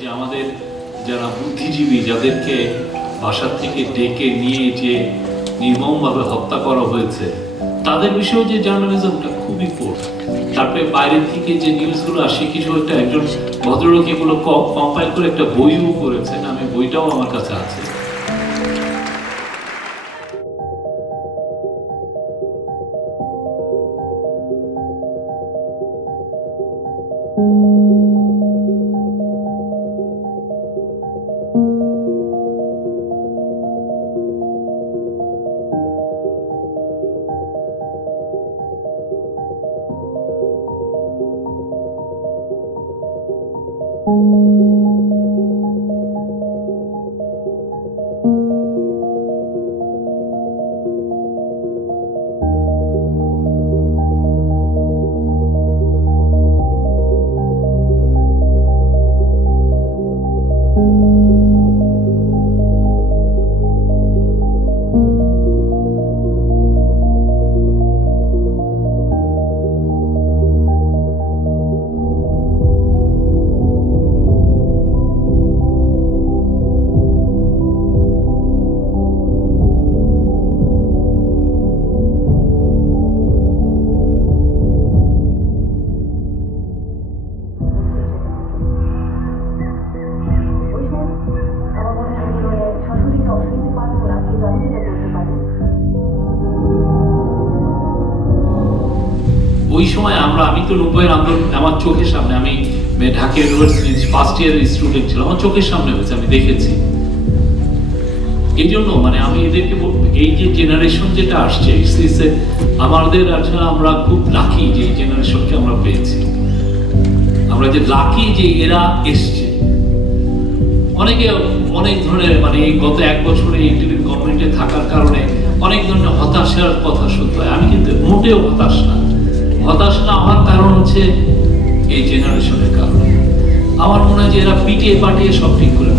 যে আমাদের যারা বুদ্ধিজীবী, যাদেরকে বাসার থেকে ডেকে নিয়ে যে নির্মমভাবে হত্যা করা হয়েছে, তাদের বিষয়েও যে জার্নালিজমটা খুবই পোর তারপরে বাইরের থেকে যে নিউজগুলো আসে কিছু একটা একজন ভদ্রলোক এগুলো কম্পাইল করে একটা বইও করেছেন আমি বইটাও আমার কাছে আছে। ওই ওই সময় আমরা, আমি তো নব্বইয়ের আন্দোলন, আমার চোখের সামনে, আমি ঢাকা ইউনিভার্সিটির ফার্স্ট ইয়ারের স্টুডেন্ট ছিলাম, আমার চোখের সামনে হয়েছে, আমি দেখেছি। এই জন্য মানে আমি এদেরকে এই যে জেনারেশন যেটা আসছে আমাদের আসলে আমরা খুব লাকি যে এই জেনারেশনকে আমরা পেয়েছি। আমরা যে লাকি যে এরা এসছে। অনেকে অনেক ধরনের মানে এই গত এক বছরে ইন্টারনেট গভর্নমেন্টে থাকার কারণে অনেক ধরনের হতাশার কথা শুনতে হয়। আমি কিন্তু মোটেও হতাশ না। হতাশ না হওয়ার কারণ হচ্ছে এই জেনারেশনের কারণে আমার মনে হয় যে এরা পিটিয়ে পাটিয়ে সব ঠিক করে।